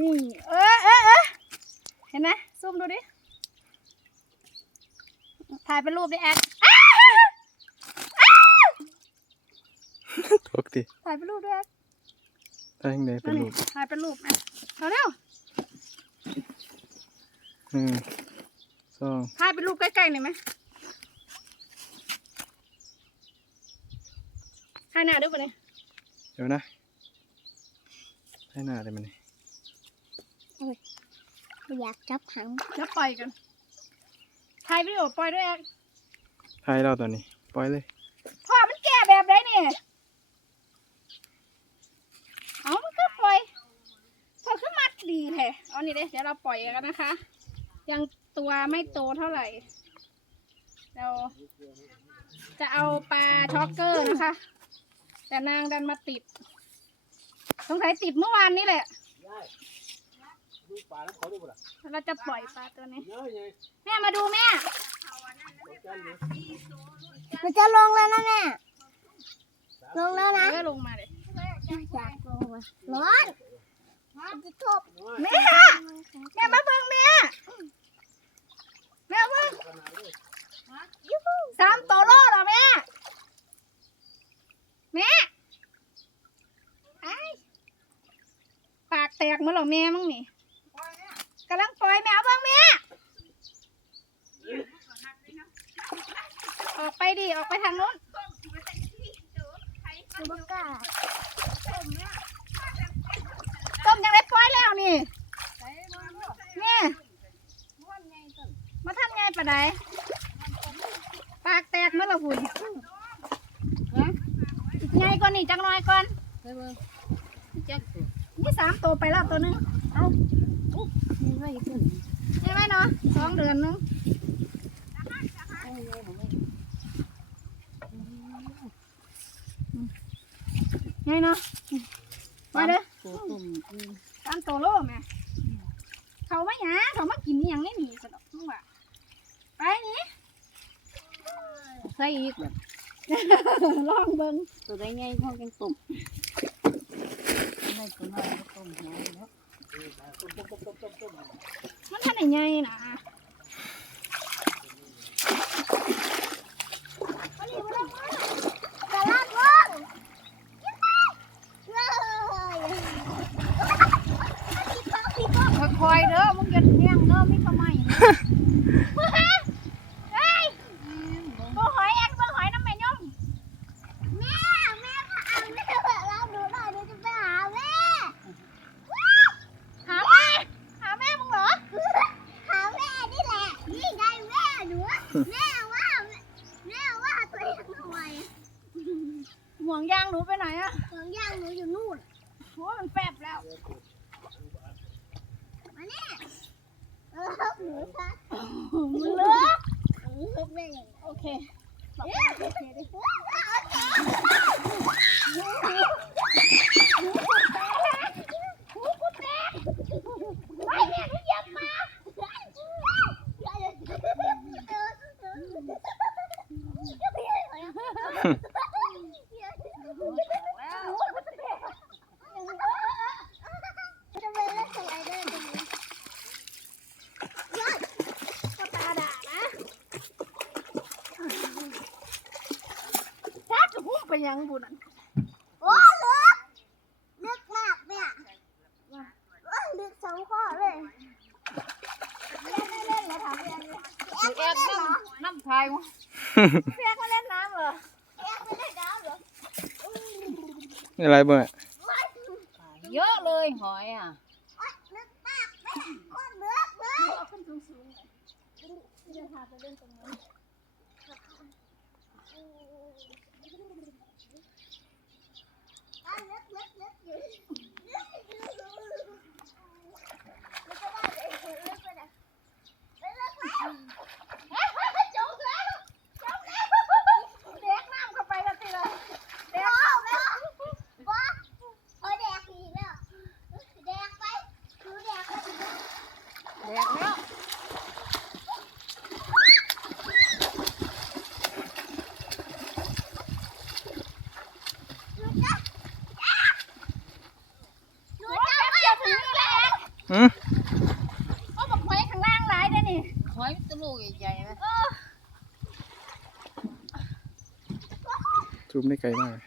นี่ เออเออเออเห็นไหมซูมดูดิ ถ่ายเป็นรูปดิแอดอ้าวอ้าวตกดิถ่ายเป็นรูปด้วยแอดได้ยังไงเป็นรูปถ่ายเป็นรูปนะเอาเร็วหนึ่งสองถ่ายเป็นรูปใกล้ๆหน่อยไหมถ่ายหน้าด้วยปะเนี่ยเดี๋ยวนะให้หน้าได้ไหมนี่ อยากจับหางแล้วปล่อยกันถ่ายวิดีโอปล่อยด้วยแอดถ่ายเราตอนนี้ ปล่อยเลย พ่อมันแก่แบบไรเนี่ยเอามันก็ปล่อยพอขึ้นมัดดีแท้เอานี่เด้เดี๋ยวเราปล่อยกันนะคะ ยังตัวไม่โตเท่าไหร่ เราจะเอาปลาช็อกเกอร์นะคะ แต่นางดันมาติดสงสัยติดเมื่อวานนี้แหละ เราจะปล่อยปลาตัวนี้แม่มาดูแม่มันจะลงแล้วนะแม่ลงแล้วนะเออลงมาเลยอยากลงมาร้อนมันจะทบแม่แม่มาเบิ่งแม่แม่เบิ่งสามตัวโลเหรอแม่แม่ไอ้ปากแตกเหมื่อนเหรอแม่มั้งนี่กำลังปล่อยแมวเบิ่งแม่ ออกไป ดิออกไปทางนู้นมันบกล้าต้มยังได้ปล่อยแล้วนี่นี่มาทำไงปะไดปากแตกเมื่อละหุ่นนะอีกไงก่อนนี่จังน้อยก่อนนี่สามตัวไปแล้วตัวหนึงนี่ไม่ขึ้นใช่ไหมเนาะสองเดือนนึง ไงเนาะมาเด้อตัวตุ่มตามตัวโลแม่เขามาหยาเขามากินอหยังไม่หนีสนอกมึงว่าไปนี่ใส่อีกแบบลองเบิ่งตัวได้ไงเขาเป็นตุ่มได้ตัวน้อยก็ตุ่มหัวแล้ว มันท่านไหนใหญ่นะมานี่มาลงมาก ระลาดวงเลย คอยๆเด้อมึงอย่าเลี้ยงเด้อไม่ทำไมนะเฮ้ยบ่หอยแอนบ่หอยน้ำแม่ยม แม่แม่มาเอาแม่มารับหนูหน่อยหนูจะไปหาแม่ หาแม่หาแม่มึงเหรอ หาแม่นี่แหละ นี่ไงแม่หนู แม่ว่าแม่ว่าตัวเองทำไมห่วงยางหนูไปไหนอะของย่างหนูอยู่นู่นโหมันแฟบแล้ว มาเนี่ยเออหนูซะมันเลิกหนูฮึบแม่อย่างโอเคเอ๊ะโอเคดิ ไปแม่ทุกยับมา จะไปเล่นสไลเดอร์ตรงนี้ ก็ตาด่านะชักจะพุ่ง ไปยังบุญนั่นโอ้ลึกลึกมากเนี่ยเอ้ยลึกสองข้อเลยเล่นไม่เล่นเหรอถามเล่นเลยแอบเล่นเหรอน้ำพายวะเพียกมาเล่นน้ำเหรอแอบไม่ได้น้ำเหรออะไรเบิ่งอะเยอะเลยหอยอะโอ๊ยลึกมากแม่โคตรลึกเลยเอาขึ้นสูงสูงๆเดี๋ยวพาไปเล่นตรงนั้น อะลึกลึกลึกอยู่ลึกอยู่ลึกก็ได้เลยลึกไปไหนไปลึก แล้วจบแล้วจบแล้วเด็กน้ำเข้าไปล้วสิเลย เด็กแล้วบ้าโอ้ยแดกอีกแล้วแดกไปดูแดกไป แดกแล้ว หนูจะไม่ อืมโอ้บอกหอยข้างล่างหลายเด้อนี่หอยตัวลูกใหญ่ๆไหมซูมได้ไกลมากเลย